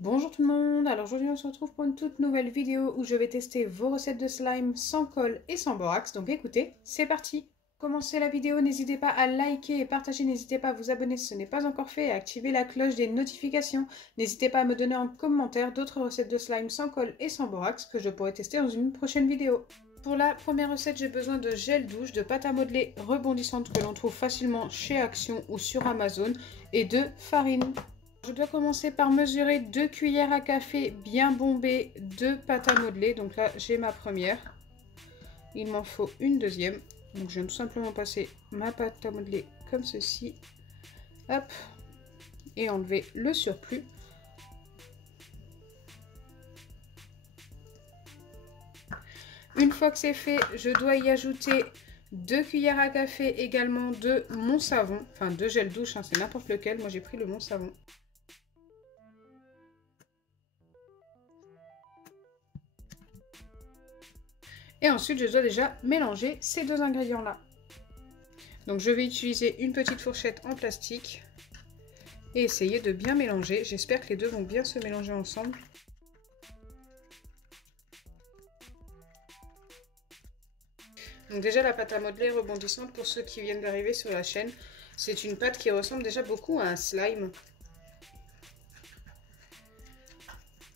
Bonjour tout le monde, alors aujourd'hui on se retrouve pour une toute nouvelle vidéo où je vais tester vos recettes de slime sans colle et sans borax, donc écoutez, c'est parti. Commencez la vidéo, n'hésitez pas à liker et partager, n'hésitez pas à vous abonner si ce n'est pas encore fait et à activer la cloche des notifications. N'hésitez pas à me donner en commentaire d'autres recettes de slime sans colle et sans borax que je pourrai tester dans une prochaine vidéo. Pour la première recette, j'ai besoin de gel douche, de pâte à modeler rebondissante que l'on trouve facilement chez Action ou sur Amazon et de farine. Je dois commencer par mesurer 2 cuillères à café bien bombées de pâte à modeler. Donc là, j'ai ma première. Il m'en faut une deuxième. Donc je vais tout simplement passer ma pâte à modeler comme ceci. Hop. Et enlever le surplus. Une fois que c'est fait, je dois y ajouter 2 cuillères à café également de mon savon. Enfin, de gel douche, hein, c'est n'importe lequel. Moi, j'ai pris le mon savon. Et ensuite, je dois déjà mélanger ces deux ingrédients-là. Donc, je vais utiliser une petite fourchette en plastique et essayer de bien mélanger. J'espère que les deux vont bien se mélanger ensemble. Donc déjà, la pâte à modeler rebondissante, pour ceux qui viennent d'arriver sur la chaîne, c'est une pâte qui ressemble déjà beaucoup à un slime.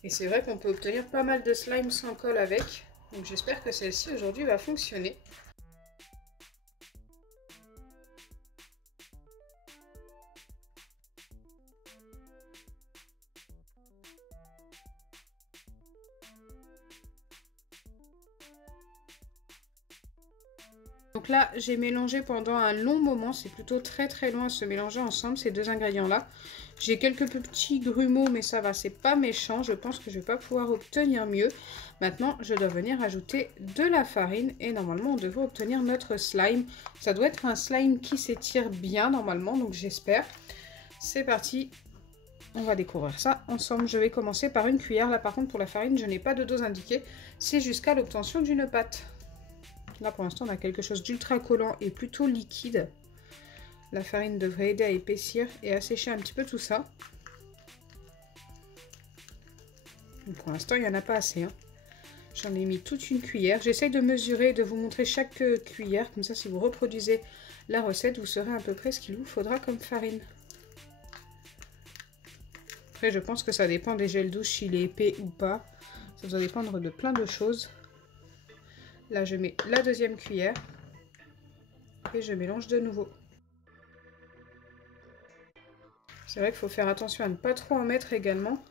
Et c'est vrai qu'on peut obtenir pas mal de slime sans colle avec. Donc j'espère que celle-ci aujourd'hui va fonctionner. Donc là, j'ai mélangé pendant un long moment, c'est plutôt très long à se mélanger ensemble ces deux ingrédients-là. J'ai quelques petits grumeaux, mais ça va, c'est pas méchant. Je pense que je vais pas pouvoir obtenir mieux. Maintenant, je dois venir ajouter de la farine et normalement, on devrait obtenir notre slime. Ça doit être un slime qui s'étire bien normalement, donc j'espère. C'est parti, on va découvrir ça ensemble. Je vais commencer par une cuillère. Là, par contre, pour la farine, je n'ai pas de dose indiquée. C'est jusqu'à l'obtention d'une pâte. Là, pour l'instant, on a quelque chose d'ultra collant et plutôt liquide. La farine devrait aider à épaissir et à sécher un petit peu tout ça. Donc, pour l'instant, il n'y en a pas assez. Hein. J'en ai mis toute une cuillère. J'essaye de mesurer et de vous montrer chaque cuillère. Comme ça, si vous reproduisez la recette, vous saurez à peu près ce qu'il vous faudra comme farine. Après, je pense que ça dépend des gels douche, s'il est épais ou pas. Ça doit dépendre de plein de choses. Là, je mets la deuxième cuillère et je mélange de nouveau. C'est vrai qu'il faut faire attention à ne pas trop en mettre également,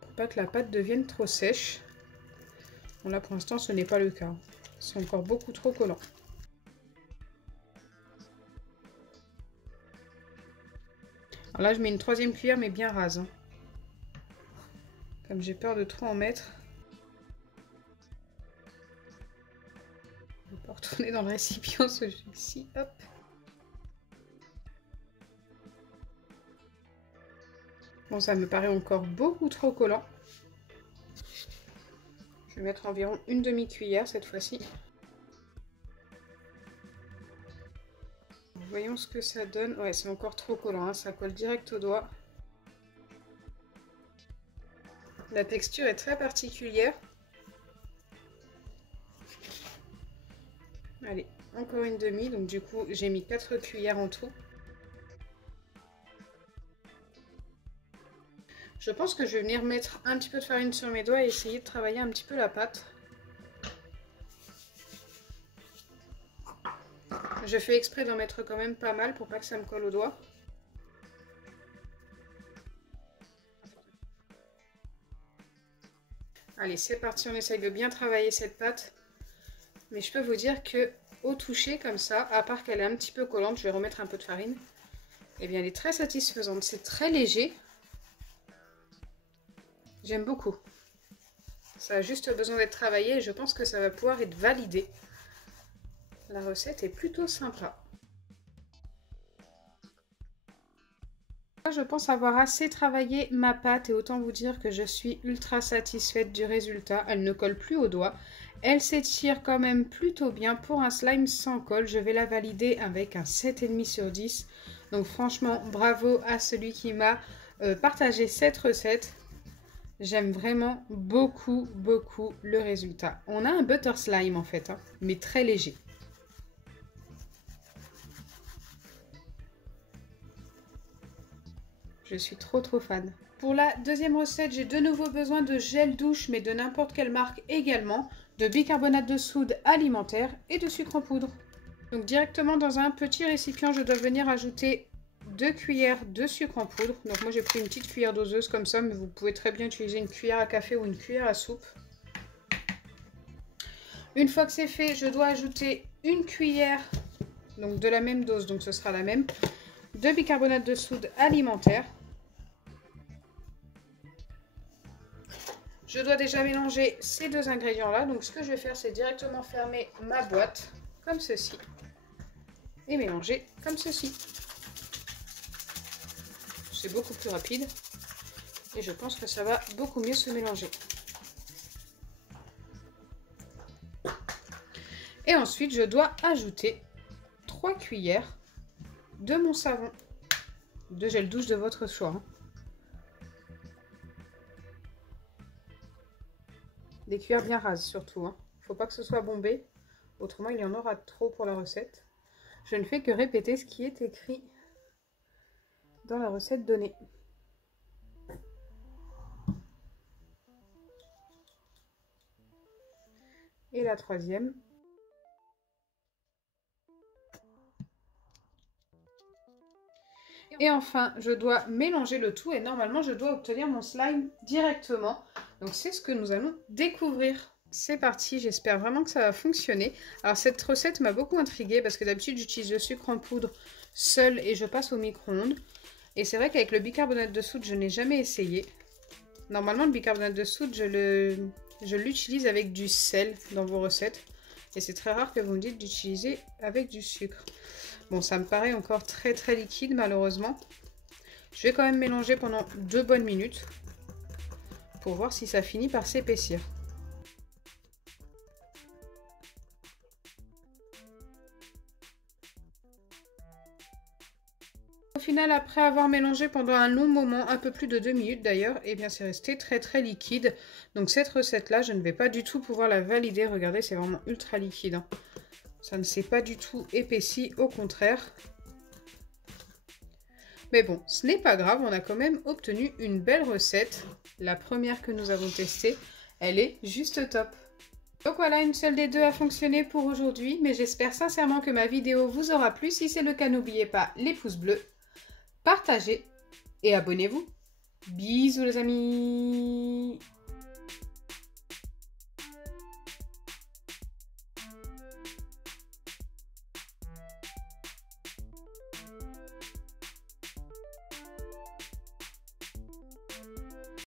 pour pas que la pâte devienne trop sèche. Bon, là, pour l'instant, ce n'est pas le cas. C'est encore beaucoup trop collant. Alors là, je mets une troisième cuillère, mais bien rase. Hein. Comme j'ai peur de trop en mettre. Je vais pas retourner dans le récipient celui-ci. Hop. Bon, ça me paraît encore beaucoup trop collant. Je vais mettre environ une demi-cuillère cette fois-ci. Voyons ce que ça donne. Ouais, c'est encore trop collant, hein. Ça colle direct au doigt. La texture est très particulière. Allez, encore une demi. Donc du coup, j'ai mis 4 cuillères en tout. Je pense que je vais venir mettre un petit peu de farine sur mes doigts et essayer de travailler un petit peu la pâte. Je fais exprès d'en mettre quand même pas mal pour pas que ça me colle aux doigts. Allez, c'est parti, on essaye de bien travailler cette pâte. Mais je peux vous dire que au toucher comme ça, à part qu'elle est un petit peu collante, je vais remettre un peu de farine. Eh bien, elle est très satisfaisante. C'est très léger. J'aime beaucoup. Ça a juste besoin d'être travaillé et je pense que ça va pouvoir être validé. La recette est plutôt sympa. Je pense avoir assez travaillé ma pâte et autant vous dire que je suis ultra satisfaite du résultat. Elle ne colle plus aux doigts. Elle s'étire quand même plutôt bien. Pour un slime sans colle, je vais la valider avec un 7,5 sur 10. Donc franchement, bravo à celui qui m'a partager cette recette. J'aime vraiment beaucoup, beaucoup le résultat. On a un butter slime en fait, hein, mais très léger. Je suis trop fan. Pour la deuxième recette, j'ai de nouveau besoin de gel douche, mais de n'importe quelle marque également, de bicarbonate de soude alimentaire et de sucre en poudre. Donc directement dans un petit récipient, je dois venir ajouter 2 cuillères de sucre en poudre. Donc moi j'ai pris une petite cuillère doseuse comme ça, mais vous pouvez très bien utiliser une cuillère à café ou une cuillère à soupe. Une fois que c'est fait, je dois ajouter une cuillère, donc de la même dose, donc ce sera la même, de bicarbonate de soude alimentaire. Je dois déjà mélanger ces deux ingrédients-là. Donc ce que je vais faire, c'est directement fermer ma boîte comme ceci et mélanger comme ceci. C'est beaucoup plus rapide et je pense que ça va beaucoup mieux se mélanger. Et ensuite, je dois ajouter 3 cuillères de mon savon, de gel douche de votre choix. Des cuillères bien rases surtout. Faut pas que ce soit bombé, autrement il y en aura trop pour la recette. Je ne fais que répéter ce qui est écrit dans la recette donnée. Et la troisième. Et enfin, je dois mélanger le tout et normalement, je dois obtenir mon slime directement. Donc, c'est ce que nous allons découvrir. C'est parti, j'espère vraiment que ça va fonctionner. Alors, cette recette m'a beaucoup intriguée parce que d'habitude, j'utilise le sucre en poudre seul et je passe au micro-ondes. Et c'est vrai qu'avec le bicarbonate de soude, je n'ai jamais essayé. Normalement, le bicarbonate de soude, je l'utilise avec du sel dans vos recettes. Et c'est très rare que vous me dites d'utiliser avec du sucre. Bon, ça me paraît encore très liquide malheureusement. Je vais quand même mélanger pendant 2 bonnes minutes pour voir si ça finit par s'épaissir. Au final, après avoir mélangé pendant un long moment, un peu plus de 2 minutes d'ailleurs, et bien c'est resté très liquide. Donc cette recette-là, je ne vais pas du tout pouvoir la valider. Regardez, c'est vraiment ultra liquide, hein. Ça ne s'est pas du tout épaissi, au contraire. Mais bon, ce n'est pas grave, on a quand même obtenu une belle recette. La première que nous avons testée, elle est juste top. Donc voilà, une seule des deux a fonctionné pour aujourd'hui, mais j'espère sincèrement que ma vidéo vous aura plu. Si c'est le cas, n'oubliez pas les pouces bleus, partagez et abonnez-vous. Bisous les amis!